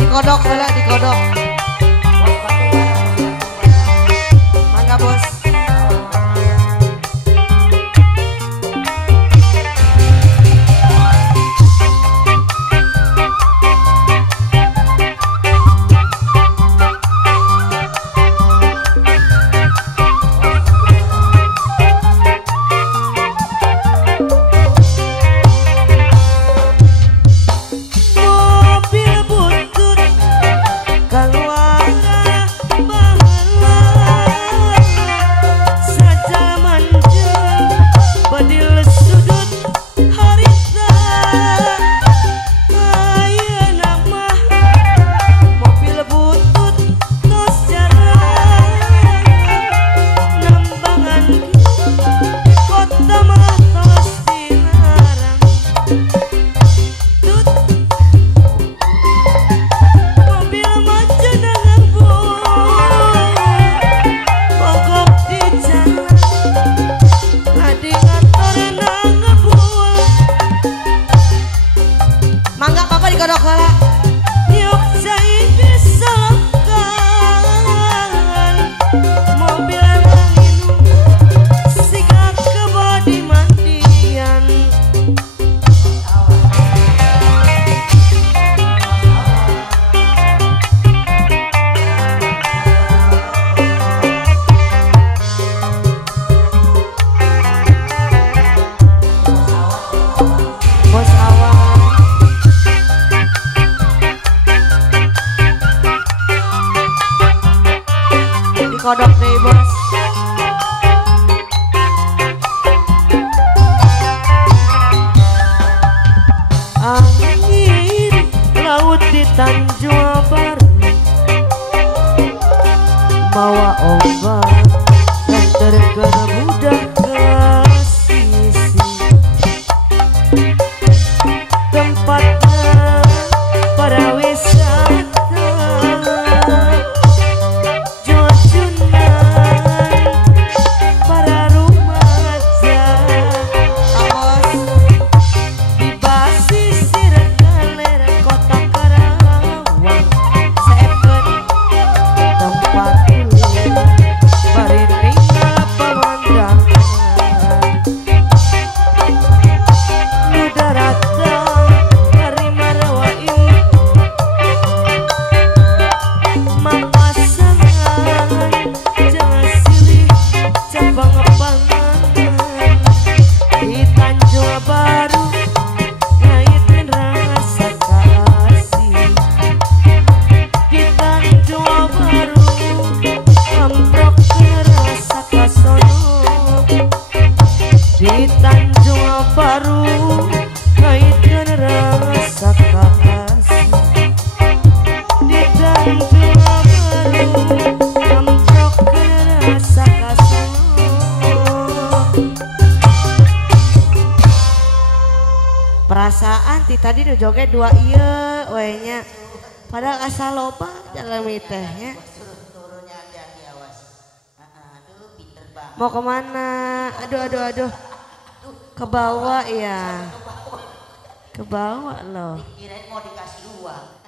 Dikodok heula dikodok. Mangga bos. Dikodok heula. Yuk cai disolokan mobil angin siga ke bodi mandian. Bos awal dikodok deh bos. Angin laut di Tanjung Baru bawa ombak dan terkena mudah ke sisi tempatnya para wisata. Bari tinggal pemandang perasaan ti tadi nu joget dua iya wehnya padahal asal loba dalam itehnya. Mau kemana? Aduh ke bawah ya, ke bawah loh. Kirain mau dikasih uang.